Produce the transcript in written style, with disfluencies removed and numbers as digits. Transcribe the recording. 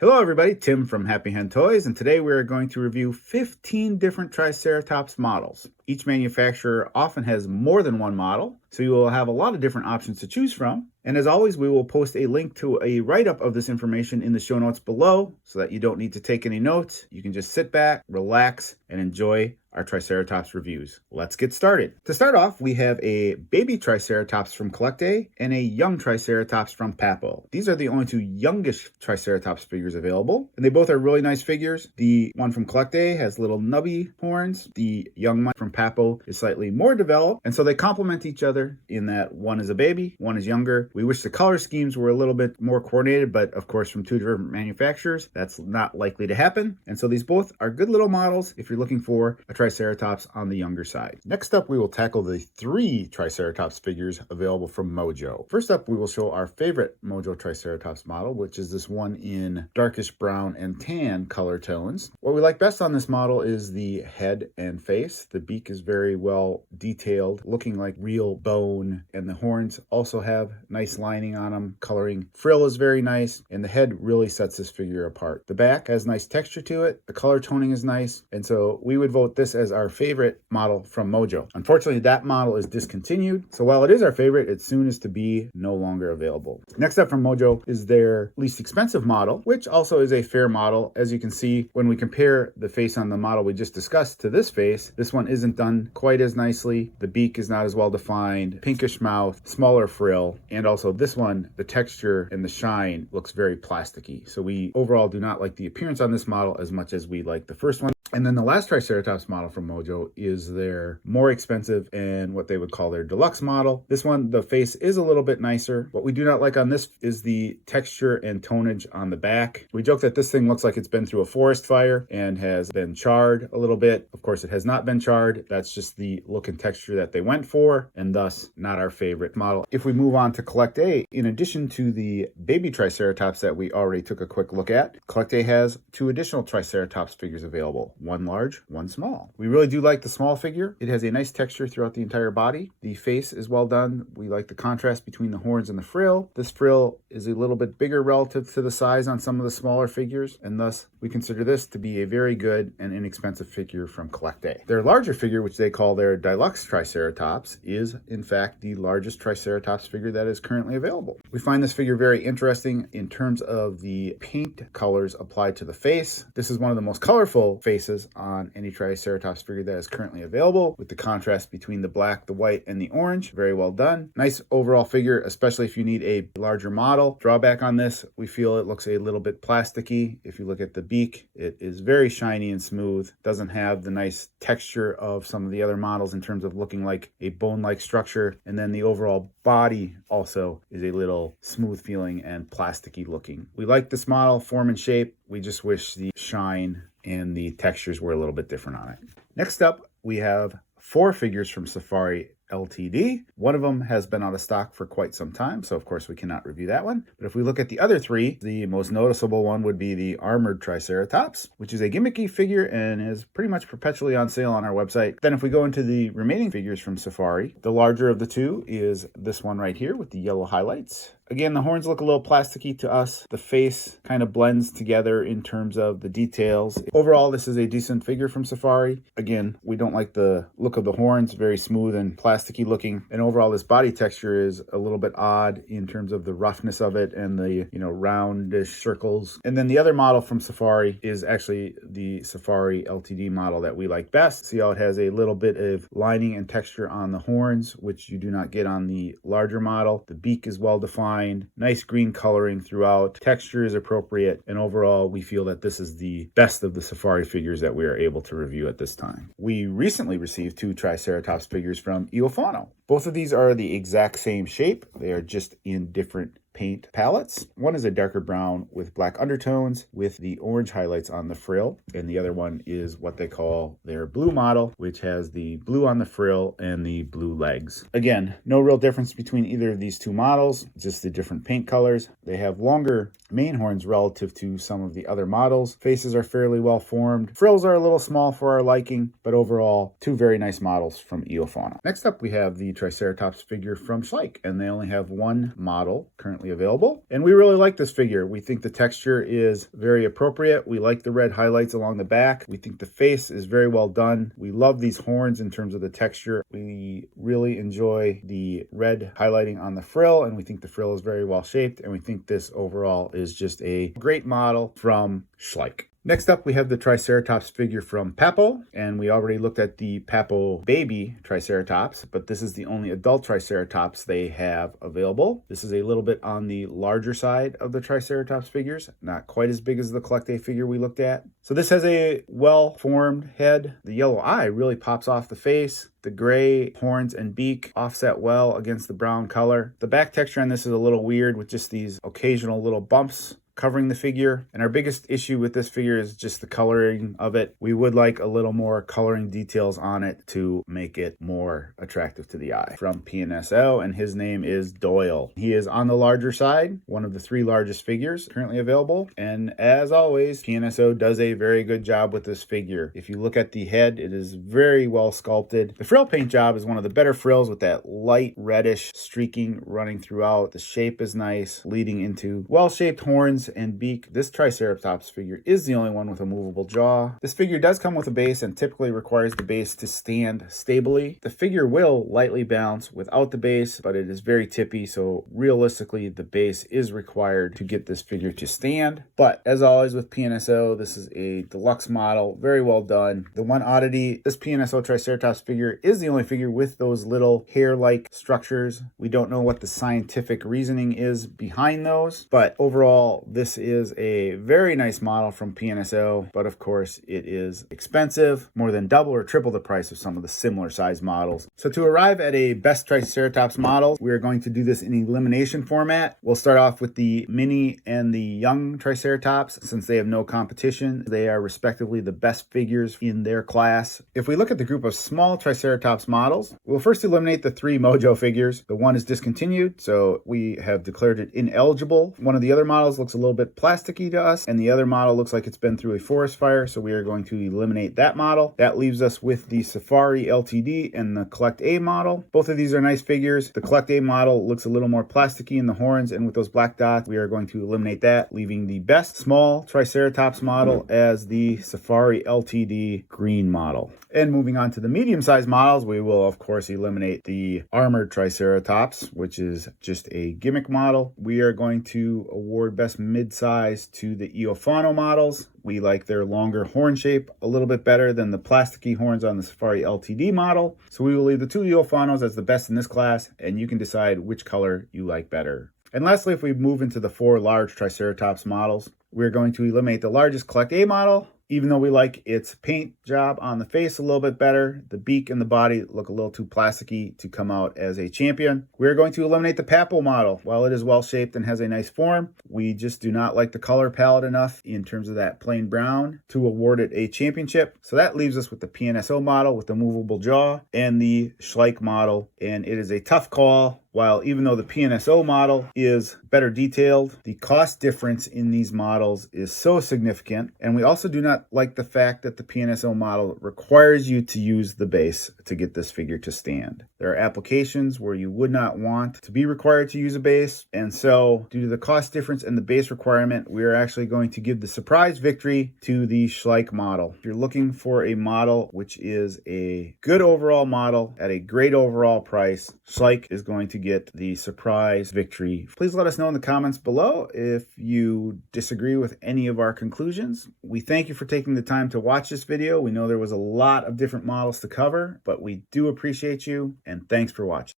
Hello everybody, Tim from Happy Hen Toys, and today we are going to review 15 different Triceratops models. Each manufacturer often has more than one model, so you will have a lot of different options to choose from. And as always, we will post a link to a write-up of this information in the show notes below so that you don't need to take any notes. You can just sit back, relax, and enjoy our Triceratops reviews. Let's get started. To start off, we have a baby Triceratops from Schleich and a young Triceratops from Papo. These are the only two youngish Triceratops figures available, and they both are really nice figures. The one from Schleich has little nubby horns. The young one from Papo is slightly more developed, and so they complement each other in that one is a baby, one is younger. We wish the color schemes were a little bit more coordinated, but of course from two different manufacturers, that's not likely to happen. And so these both are good little models if you're looking for a Triceratops on the younger side. Next up, we will tackle the 3 Triceratops figures available from Mojo. First up, we will show our favorite Mojo Triceratops model, which is this one in darkish brown and tan color tones. What we like best on this model is the head and face. The beak is very well detailed, looking like real bone, and the horns also have nice lining on them. Coloring frill is very nice, and the head really sets this figure apart. The back has nice texture to it, the color toning is nice, and so we would vote this as our favorite model from Mojo. Unfortunately, that model is discontinued, so while it is our favorite, it soon is to be no longer available. Next up from Mojo is their least expensive model, which also is a fair model. As you can see, when we compare the face on the model we just discussed to this face, this one isn't done quite as nicely. The beak is not as well defined, pinkish mouth, smaller frill, and also this one, the texture and the shine looks very plasticky. So we overall do not like the appearance on this model as much as we like the first one. And then the last Triceratops model from Mojo is their more expensive and what they would call their deluxe model. This one, the face is a little bit nicer. What we do not like on this is the texture and tonnage on the back. We joke that this thing looks like it's been through a forest fire and has been charred a little bit. Of course, it has not been charred. That's just the look and texture that they went for, and thus not our favorite model. If we move on to Schleich, in addition to the baby Triceratops that we already took a quick look at, Schleich has 2 additional Triceratops figures available. One large, one small. We really do like the small figure. It has a nice texture throughout the entire body. The face is well done. We like the contrast between the horns and the frill. This frill is a little bit bigger relative to the size on some of the smaller figures, and thus we consider this to be a very good and inexpensive figure from Schleich. Their larger figure, which they call their Deluxe Triceratops, is in fact the largest Triceratops figure that is currently available. We find this figure very interesting in terms of the paint colors applied to the face. This is one of the most colorful faces on any Triceratops figure that is currently available, with the contrast between the black, the white, and the orange. Very well done. Nice overall figure, especially if you need a larger model. Drawback on this, we feel it looks a little bit plasticky. If you look at the beak, it is very shiny and smooth. Doesn't have the nice texture of some of the other models in terms of looking like a bone-like structure. And then the overall body also is a little smooth feeling and plasticky looking. We like this model, form and shape. We just wish the shine and the textures were a little bit different on it. Next up, we have 4 figures from Safari Ltd. One of them has been out of stock for quite some time, so of course we cannot review that one. But if we look at the other 3, the most noticeable one would be the Armored Triceratops, which is a gimmicky figure and is pretty much perpetually on sale on our website. Then if we go into the remaining figures from Safari, the larger of the 2 is this one right here with the yellow highlights. Again, the horns look a little plasticky to us. The face kind of blends together in terms of the details. Overall, this is a decent figure from Safari. Again, we don't like the look of the horns, very smooth and plasticky looking. And overall, this body texture is a little bit odd in terms of the roughness of it and the, roundish circles. And then the other model from Safari is actually the Safari Ltd model that we like best. See how it has a little bit of lining and texture on the horns, which you do not get on the larger model. The beak is well defined. Nice green coloring throughout, texture is appropriate, and overall we feel that this is the best of the Safari figures that we are able to review at this time. We recently received 2 Triceratops figures from Iofono. Both of these are the exact same shape, they are just in different paint palettes. One is a darker brown with black undertones with the orange highlights on the frill, and the other one is what they call their blue model, which has the blue on the frill and the blue legs. Again, no real difference between either of these 2 models, just the different paint colors. They have longer mane horns relative to some of the other models. Faces are fairly well formed. Frills are a little small for our liking, but overall 2 very nice models from Iofono. Next up we have the Triceratops figure from Schleich, and they only have 1 model currently currently available. And we really like this figure. We think the texture is very appropriate. We like the red highlights along the back. We think the face is very well done. We love these horns in terms of the texture. We really enjoy the red highlighting on the frill, and we think the frill is very well shaped, and we think this overall is just a great model from Schleich. Next up, we have the Triceratops figure from Papo, and we already looked at the Papo baby Triceratops, but this is the only adult Triceratops they have available. This is a little bit on the larger side of the Triceratops figures, not quite as big as the Collect A figure we looked at. So this has a well-formed head. The yellow eye really pops off the face. The gray horns and beak offset well against the brown color. The back texture on this is a little weird with just these occasional little bumps covering the figure, and our biggest issue with this figure is just the coloring of it. We would like a little more coloring details on it to make it more attractive to the eye. From PNSO, and his name is Doyle. He is on the larger side, one of the 3 largest figures currently available, and as always, PNSO does a very good job with this figure. If you look at the head, it is very well sculpted. The frill paint job is one of the better frills with that light reddish streaking running throughout. The shape is nice, leading into well-shaped horns and beak. This Triceratops figure is the only one with a movable jaw. This figure does come with a base and typically requires the base to stand stably. The figure will lightly bounce without the base, but it is very tippy, so realistically the base is required to get this figure to stand. But as always with PNSO, this is a deluxe model, very well done. The one oddity, this PNSO Triceratops figure is the only figure with those little hair-like structures. We don't know what the scientific reasoning is behind those, but overall this is a very nice model from PNSO, but of course it is expensive, more than double or triple the price of some of the similar size models. So to arrive at a best Triceratops model, we are going to do this in elimination format. We'll start off with the mini and the young Triceratops, since they have no competition. They are respectively the best figures in their class. If we look at the group of small Triceratops models, we'll first eliminate the 3 Mojo figures. The one is discontinued, so we have declared it ineligible. One of the other models looks a little bit plasticky to us, and the other model looks like it's been through a forest fire, so we are going to eliminate that model. That leaves us with the Safari LTD and the Collect A model. Both of these are nice figures. The Collect A model looks a little more plasticky in the horns and with those black dots. We are going to eliminate that, leaving the best small Triceratops model as the Safari LTD green model. And moving on to the medium-sized models, we will of course eliminate the armored Triceratops, which is just a gimmick model. We are going to award best mid-size to the Eofano models. We like their longer horn shape a little bit better than the plasticky horns on the Safari LTD model. So we will leave the 2 Eofanos as the best in this class, and you can decide which color you like better. And lastly, if we move into the 4 large Triceratops models, we're going to eliminate the largest Collect A model. Even though we like its paint job on the face a little bit better, the beak and the body look a little too plasticky to come out as a champion. We're going to eliminate the Papo model. While it is well shaped and has a nice form, we just do not like the color palette enough in terms of that plain brown to award it a championship. So that leaves us with the PNSO model with the movable jaw and the Schleich model, and it is a tough call. While even though the PNSO model is better detailed, the cost difference in these models is so significant, and we also do not like the fact that the PNSO model requires you to use the base to get this figure to stand. There are applications where you would not want to be required to use a base, and so due to the cost difference and the base requirement, we are actually going to give the surprise victory to the Schleich model. If you're looking for a model which is a good overall model at a great overall price, Schleich is going to get the surprise victory. Please let us know in the comments below if you disagree with any of our conclusions. We thank you for taking the time to watch this video. We know there was a lot of different models to cover, but we do appreciate you, and thanks for watching.